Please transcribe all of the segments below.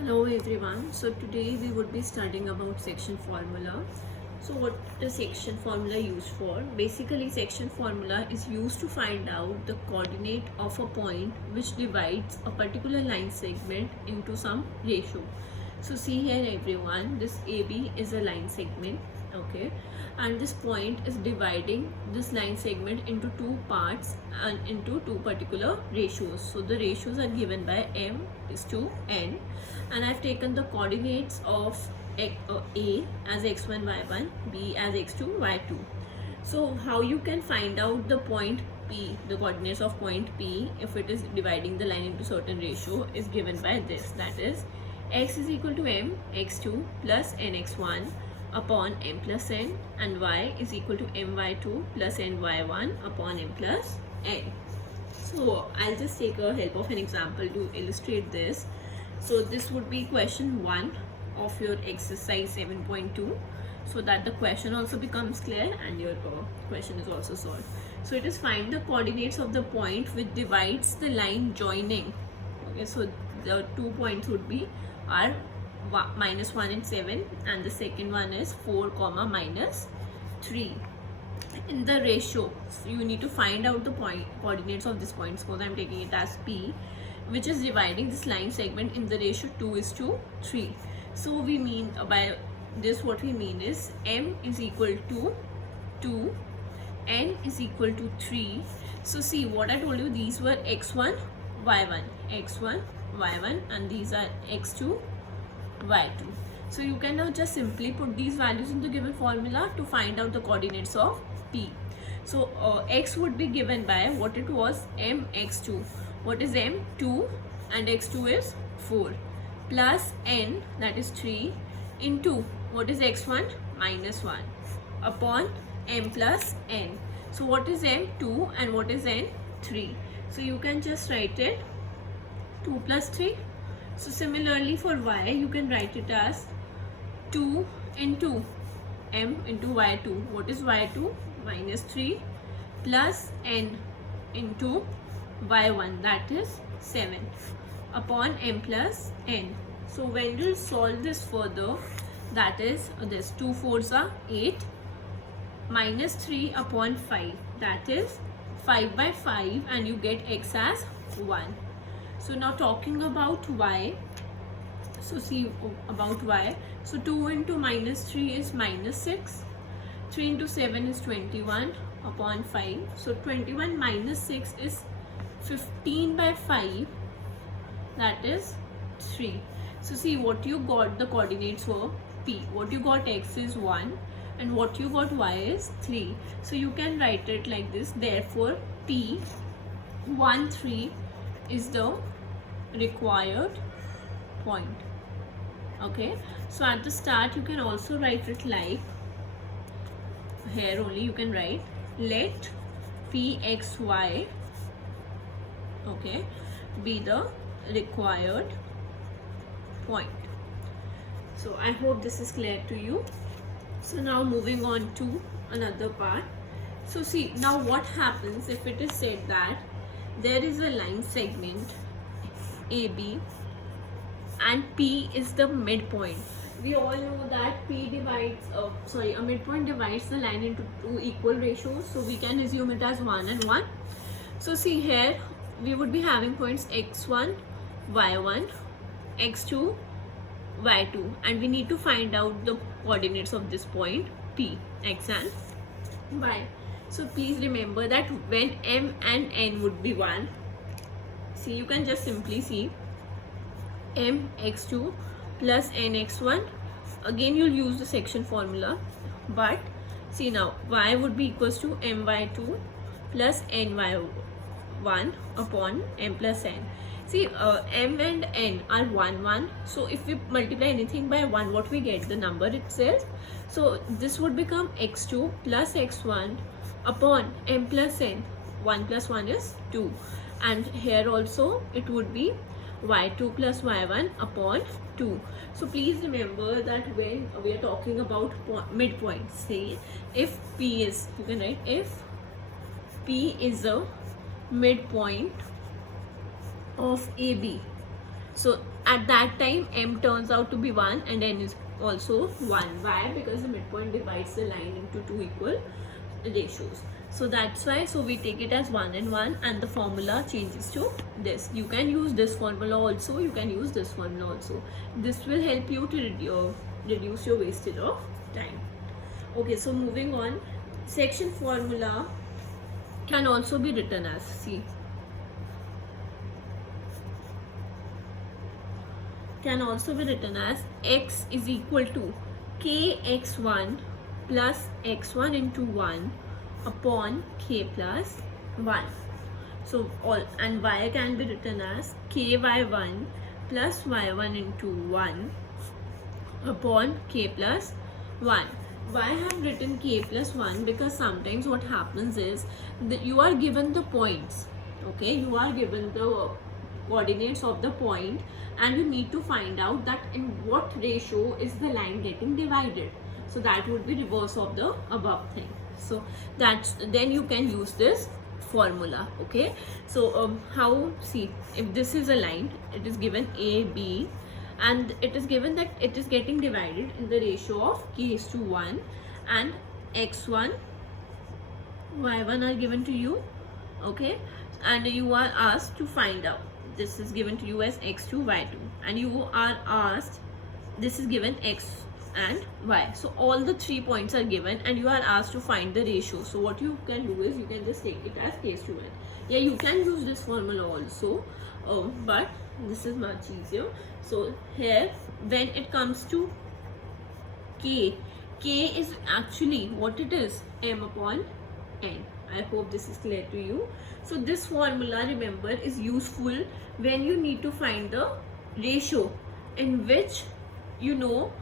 Hello everyone. So today we would be studying about section formula. So what is section formula used for? Basically section formula is used to find out the coordinate of a point which divides a particular line segment into some ratio. So see here everyone, this AB is a line segment, okay, and this point is dividing this line segment into two parts and into two particular ratios. So the ratios are given by m is to n, and I've taken the coordinates of A as x1 y1, B as x2 y2. So how you can find out the point P, the coordinates of point P, if it is dividing the line into certain ratio, is given by this, that is x is equal to m x2 plus n x1 upon m plus n, and y is equal to m y2 plus n y1 upon m plus n. So I'll just take a help of an example to illustrate this. So this would be question 1 of your exercise 7.2, so that the question also becomes clear and your question is also solved. So it is find the coordinates of the point which divides the line joining. Okay, so the 2 points would be are -1 and 7, and the second one is 4 comma -3. In the ratio, so you need to find out the point coordinates of this point. Suppose I'm taking it as P, which is dividing this line segment in the ratio 2:3. So we mean by this, what we mean is m is equal to 2, n is equal to 3. So see what I told you, these were x1 y1, and these are x2 y2. So you can now just simply put these values in the given formula to find out the coordinates of P. So x would be given by what it was, m x2. What is m? 2, and x2 is 4, plus n, that is 3, into what is x1? -1 upon m plus n. So what is m? 2, and what is n? 3. So you can just write it 2 plus 3. So similarly for y, you can write it as 2 into m into y2. What is y2? -3 plus n into y1, that is 7 upon m plus n. So when you solve this further, that is this 2 4s are 8, -3 upon 5, that is 5/5, and you get x as 1. So now talking about y, so see about y, so 2 into -3 is -6, 3 into 7 is 21 upon 5, so 21 minus 6 is 15/5, that is 3. So see what you got, the coordinates were P, what you got x is 1, and what you got y is 3. So you can write it like this, therefore P 1 3 is the required point. Okay, so at the start you can also write it like here only, you can write let Pxy, okay, be the required point. So I hope this is clear to you. So now moving on to another part. So see now what happens if it is said that there is a line segment AB and P is the midpoint. We all know that P divides, a midpoint divides the line into two equal ratios, so we can assume it as 1 and 1. So see here we would be having points x1 y1, x2 y2, and we need to find out the coordinates of this point P, x and y. So please remember that when m and n would be 1, see you can just simply see m x2 plus n x1, again you'll use the section formula, but see now y would be equals to m y2 plus n y1 upon m plus n. See m and n are 1 1, so if we multiply anything by 1, what we get? The number itself. So this would become x2 plus x1 upon m plus n. 1 plus 1 is 2, and here also it would be y2 plus y1 upon 2. So please remember that when we are talking about midpoint, say if P is, you can write if P is a midpoint of AB, So at that time m turns out to be 1 and n is also 1. Why? Because the midpoint divides the line into two equal ratios. So that's why, so we take it as 1 and 1 and the formula changes to this. You can use this formula also, you can use this formula also. This will help you to reduce your wastage of time. Okay, so moving on, section formula can also be written as, see, can also be written as x is equal to kx1 plus x1 into 1 upon k plus 1. So all, and y can be written as ky1 plus y1 into 1 upon k plus 1. Why I have written k plus 1? Because sometimes what happens is that you are given the points, okay, you are given the coordinates of the point and you need to find out that in what ratio is the line getting divided. So that would be reverse of the above thing. So that's, then you can use this formula. Okay, so how, see, if this is a line, it is given a b and it is given that it is getting divided in the ratio of k is to 1 and x1 y1 are given to you, okay, and you are asked to find out, this is given to you as x2 y2 and you are asked, this is given x and y. So all the 3 points are given and you are asked to find the ratio. So what you can do is you can just take it as k is to 1. Yeah, you can use this formula also, but this is much easier. So here when it comes to k is actually what it is, m upon n. I hope this is clear to you. So this formula, remember, is useful when you need to find the ratio in which you know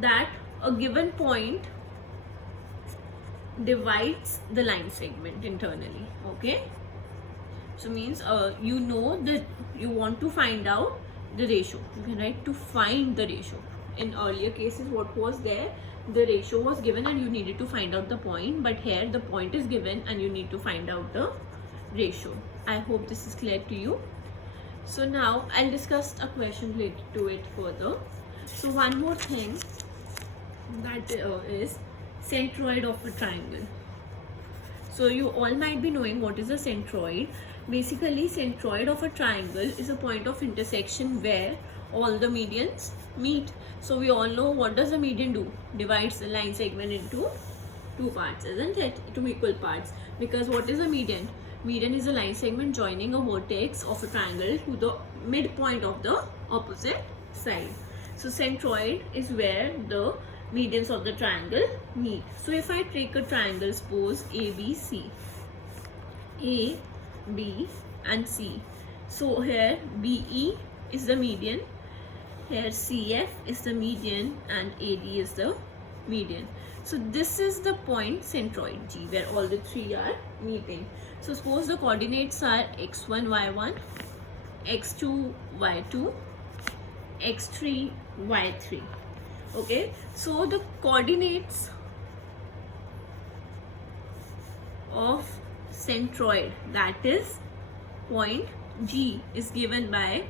that a given point divides the line segment internally. Okay, so means you know that you want to find out the ratio. You can write to find the ratio. In earlier cases, what was there, the ratio was given and you needed to find out the point, but here the point is given and you need to find out the ratio. I hope this is clear to you. So now I'll discuss a question related to it further. So one more thing, that is centroid of a triangle. So you all might be knowing what is a centroid. Basically, centroid of a triangle is a point of intersection where all the medians meet. So we all know what does a median do? Divides the line segment into two parts, isn't it? Two equal parts. Because what is a median? Median is a line segment joining a vertex of a triangle to the midpoint of the opposite side. So centroid is where the medians of the triangle meet. So if I take a triangle, suppose ABC, A, B and C. So here BE is the median, here CF is the median and AD is the median. So this is the point centroid G where all the three are meeting. So suppose the coordinates are x1 y1, x2 y2, x3 y3. Okay, so the coordinates of centroid, that is point G, is given by,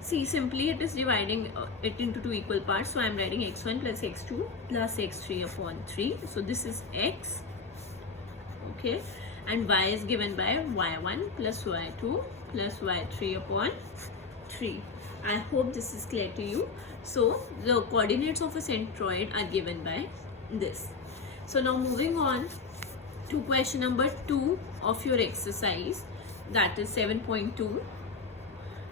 see, simply it is dividing it into two equal parts. So I am writing x1 plus x2 plus x3 upon 3. So this is x, okay, and y is given by y1 plus y2 plus y3 upon 3. I hope this is clear to you. So the coordinates of a centroid are given by this. So now moving on to question number 2 of your exercise, that is 7.2.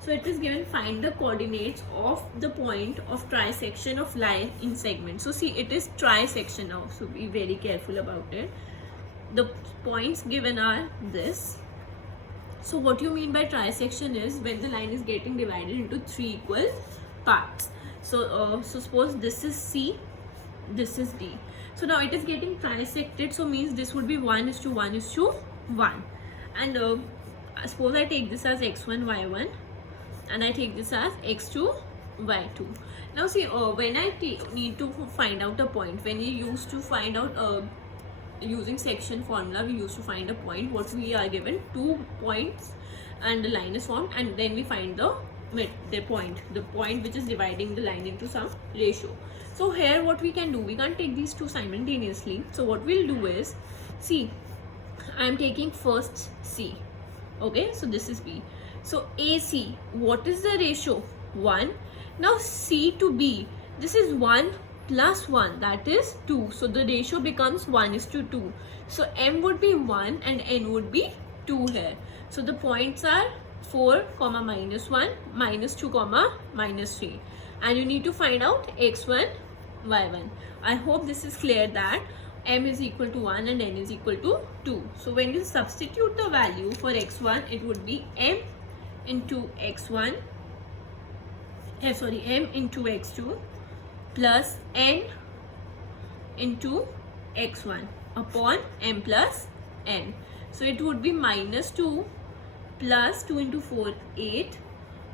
So it is given, find the coordinates of the point of trisection of line in segment. So see, it is trisection now, so be very careful about it. The points given are this. So what you mean by trisection is when the line is getting divided into three equal parts. So so suppose this is C, this is D. So now it is getting trisected, so means this would be 1:1:1. And suppose I take this as x1 y1 and I take this as x2 y2. Now see, when I need to find out a point, when you used to find out using section formula, we used to find a point. What we are given, 2 points and the line is formed, and then we find the the point which is dividing the line into some ratio. So here what we can do, we can't take these two simultaneously. So what we'll do is, see, I'm taking first C. Okay, so this is B. So AC, what is the ratio? 1. Now C to B, this is 1 plus 1, that is 2. So the ratio becomes 1:2. So M would be 1 and N would be 2 here. So the points are 4, -1, -2, -3. And you need to find out x1, y1. I hope this is clear that M is equal to 1 and N is equal to 2. So when you substitute the value for x1, it would be M into x1, M into x2 plus N into x1 upon M plus N. So it would be -2 plus 2 into 4, 8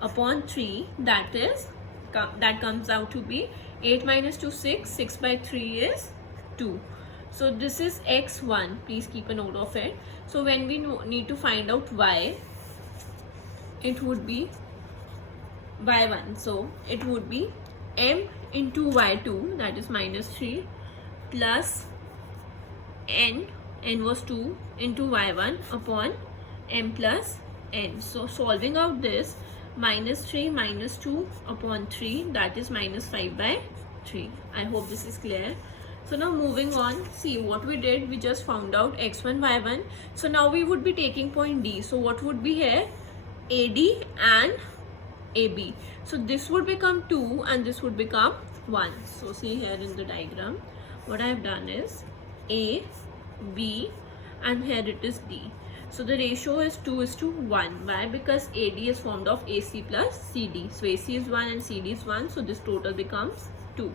upon 3, that comes out to be 8 minus 2, 6, 6 by 3 is 2. So this is x1, please keep a note of it. So when we need to find out y, it would be y1. So it would be M into y2, that is -3, plus N was 2 into y1 upon M plus N. So solving out this, -3 minus 2 upon 3, that is -5 by 3. I hope this is clear. So now moving on, see what we did, we just found out x1, y1. So now we would be taking point D. So what would be here? AD and AB. So this would become 2 and this would become 1. So see here in the diagram, what I have done is A, B, and here it is D. So the ratio is 2:1. Why? Because AD is formed of AC plus CD. So AC is 1 and CD is 1. So this total becomes 2.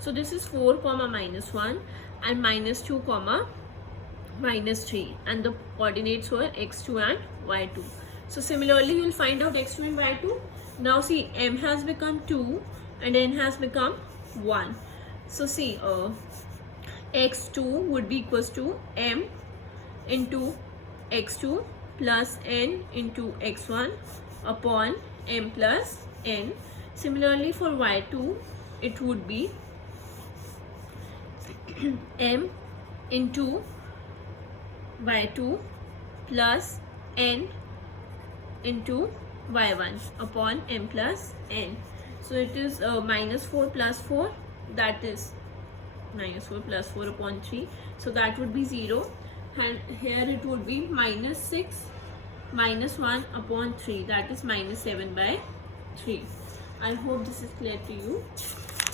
So this is 4, -1 and -2, -3. And the coordinates were x2 and y2. So similarly, you will find out x2 and y2. Now see, M has become 2 and N has become 1. So see, x2 would be equals to M into x2 plus N into x1 upon M plus N. Similarly for y2, it would be M into y2 plus N into y1 upon M plus N. So it is -4 plus 4, that is -4 plus 4 upon 3. So that would be 0. And here it would be -6 -1 upon 3, that is -7 by 3. I hope this is clear to you.